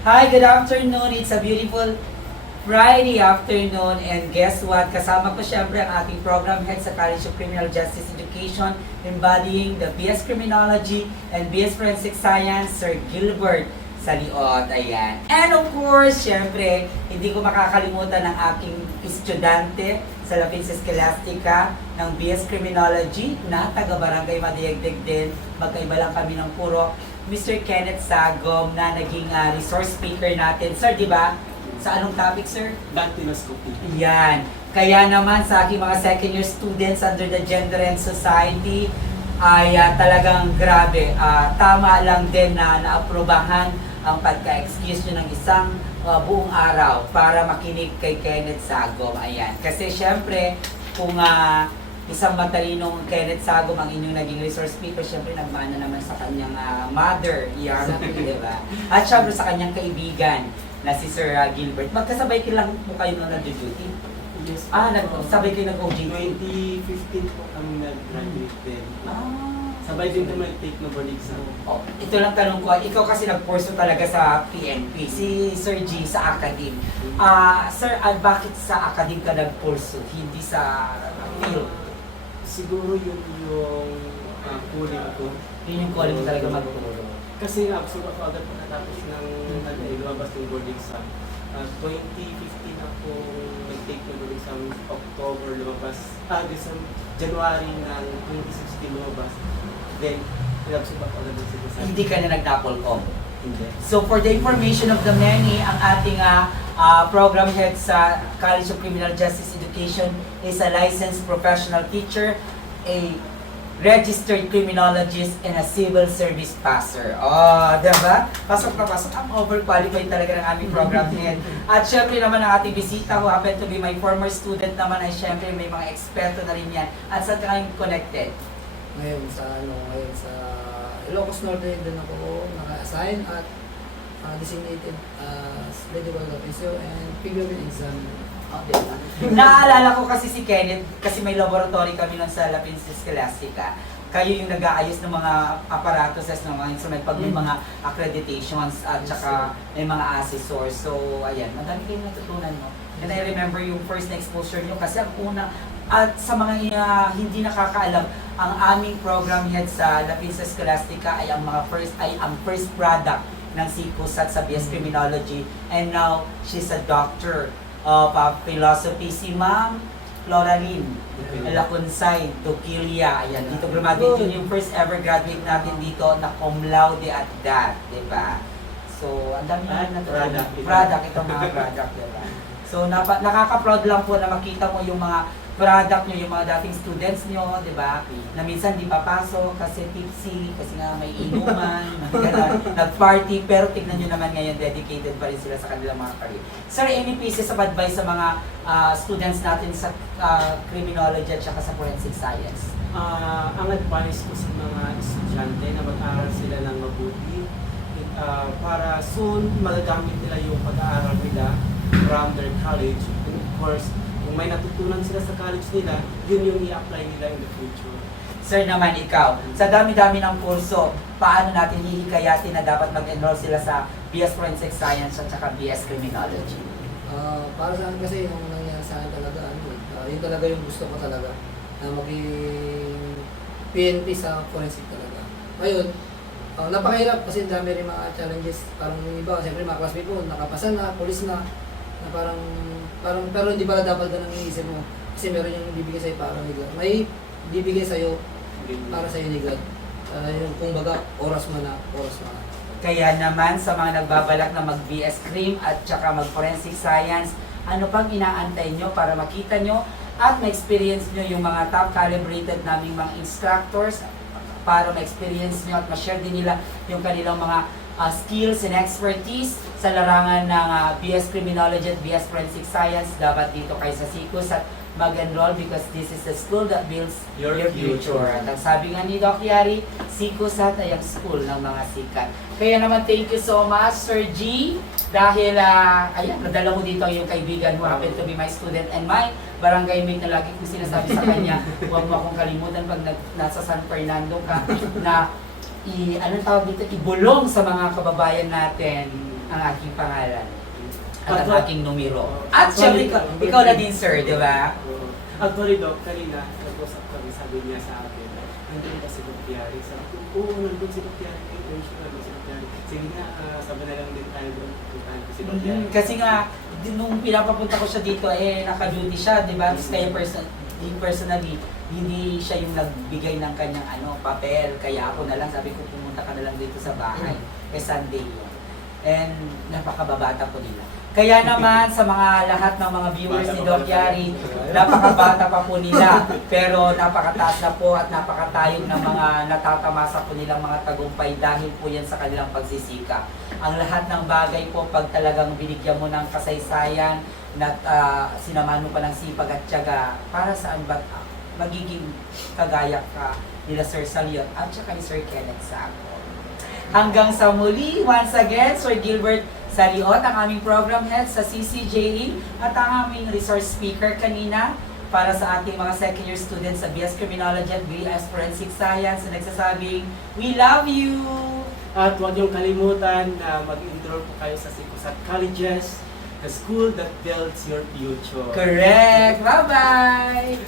Hi, good afternoon. It's a beautiful Friday afternoon and guess what? Kasama ko syempre ang ating program head sa College of Criminal Justice Education embodying the BS Criminology and BS Forensic Science, Sir Gilbert Saliot. Ayan. And of course, syempre, hindi ko makakalimutan ang aking estudyante sa La Pinza Scholastica ng BS Criminology na taga-barangay Madiagdig din. Magkaiba lang kami ng puro. Mr. Kenneth Sagom na naging resource speaker natin. Sir, di ba? Sa anong topic, sir? Dactyloscopy. Yan. Kaya naman sa aking mga second year students under the Gender and Society ay talagang grabe. Tama lang din na naaprubahan ang pagka-excuse nyo ng isang buong araw para makinig kay Kenneth Sagom. Ayan. Kasi syempre, kung isang matalinong Kenneth Sagom ang inyong naging resource speaker, syempre nagmana naman sa kanyang mother, Yarmaki, di ba? At syempre sa kanyang kaibigan na si Sir Gilbert. Magkasabay lang po kayo nung nag-duty? Yes. Sabay kayo nag-OJT? 2015 po kami nag-graduate din. Ah. Sabay din kami take na board exam. Oh, ito lang tanong ko, ikaw kasi nag-porso talaga sa PNP, si Sir G sa academe. Sir, bakit sa academe ka nag-porso, hindi sa field? Siguro yun yung calling ko. Yun yung calling mo talaga mag-turo. Kasi absorb ako agad pagkatapos ng lumabas ng board exam. 2015 ako nag-take na board exam, October lumabas. January ng 2016 lumabas. Then, absorb ako agad sa exam. Hindi ka na nag-NAPOLCOM. Hindi. So for the information of the many, ang ating program head sa College of Criminal Justice Education is a licensed professional teacher, a registered criminologist, and a civil service passer. Oh, diba? Pasok na pasok. Ang overqualified talaga ng aming program head. At syempre naman ang ating bisita, who happen to be my former student naman, ay syempre may mga eksperto na rin yan. At sa kayong connected? Ngayon sa Ilocos Norte din ako naka-assign at designated as medical officer and figure exam. Okay. Naalala ko kasi si Kenneth, kasi may laboratory kami nun sa La Pinza Scholastica. Kayo yung nag-aayos ng mga apparatuses, ng mga instrument, pag may mga accreditations at saka may mga assessors. So, ayan, madami kayong natutunan, no? And I remember yung first na exposure nyo kasi ang una, at sa mga hindi nakakaalam, ang aming program head sa La Pinza Scholastica ay ang first product ng CICUSAT sa BS Criminology, and now she's a doctor of philosophy, si Ma'am Floraline Lacunsay, Tuquilia. Ayan, dito graduate yun yung first ever graduate natin dito na cum laude at that, di ba? So, ang dami na natutunan. Product, itong mga product, di ba? So, nakaka-proud lang po na makita mo yung mga product nyo, yung mga dating students nyo, di ba? Na minsan di papasok kasi tipsy, kasi nga may inuman, nag-party, pero tignan nyo naman ngayon, dedicated pa rin sila sa kanilang mga career. Sir, any pieces of advice sa mga students natin sa criminology at saka sa forensic science? Ang advice ko sa mga estudyante na mag-aaral sila ng mabuti para soon magagamit nila yung pag-aaral nila from their college. And of course, kung may natutunan sila sa college nila, yun yung i-apply nila in the future. Sir naman, ikaw, sa dami-dami ng kurso, paano natin hihikayatin na dapat mag-enroll sila sa BS Forensic Science at saka BS Criminology? Para sa akin kasi yung nangyari sa akin talaga, yun talaga yung gusto ko talaga na maging PNP sa forensic talaga. Ngayon, napakahirap kasi dami rin mga challenges. Parang yung iba, siyempre mga classmate mo, nakapasa na, pulis na parang pero hindi pala dapat ganun ang iniisip mo. Kasi meron yung bibigay sa'yo para ni God. May bibigay sa'yo para sa'yo ni God. Yung kung baga, oras mo na. Kaya naman sa mga nagbabalak na mag-BS Crim at saka mag-Forensic Science, ano pang inaantay nyo para makita nyo at ma-experience nyo yung mga top calibrated naming mga instructors para ma-experience nyo at ma-share din nila yung kanilang mga skills and expertise sa larangan ng BS Criminology at BS Forensic Science. Dapat dito kayo sa CICUS at mag-enroll because this is the school that builds your future. At ang sabi nga ni Doc Yari, CICUSAT ay ang school ng mga sikat. Kaya naman thank you so much, Sir G, dahil ayan, nadala mo dito yung kaibigan who happen to be my student and my barangay mate na lagi kong sinasabi sa kanya, huwag mo akong kalimutan pag nasa San Fernando ka na anong tawag dito, ibulong sa mga kababayan natin ang aking pangalan at ang Actually- aking numero. Oo. At syempre, Actually, ikaw na din, sir, di ba? Actually, Doc, kanina, nag-usap kami, sabi niya sa akin, nandun ba si Doc Tiari? Sabi ko, oo, nandun si Doc Tiari. Nandun si Doc Tiari. Sige nga, sabi na lang din tayo doon. Puntahan ko si Doc Tiari. Kasi nga, nung pinapapunta ko siya dito, naka-duty siya, di ba? Tapos kaya personally, hindi siya yung nagbigay ng kanyang papel. Kaya ako na lang, sabi ko, pumunta ka na lang dito sa bahay. Sunday yun. And napakababata po nila. Kaya naman sa mga lahat ng mga viewers ni Doc Yari, napakabata pa po nila, pero napakataas na po at napakatayog ng mga natatamasa po nilang mga tagumpay dahil po yan sa kanilang pagsisikap. Ang lahat ng bagay po, pag talagang binigyan mo ng kasaysayan, sinamahan mo pa ng sipag at tiyaga, para saan ba magiging kagaya ka nila Sir Saliot at saka ni Sir Kenneth Saco. Hanggang sa muli, once again, Sir Gilbert Saliot, ang aming program head sa CCJE at ang aming resource speaker kanina para sa ating mga second year students sa BS Criminology at BS Forensic Science na nagsasabing, we love you! At huwag niyong kalimutan na mag-enroll po kayo sa Sikusat Colleges, the school that builds your future. Correct! Bye-bye!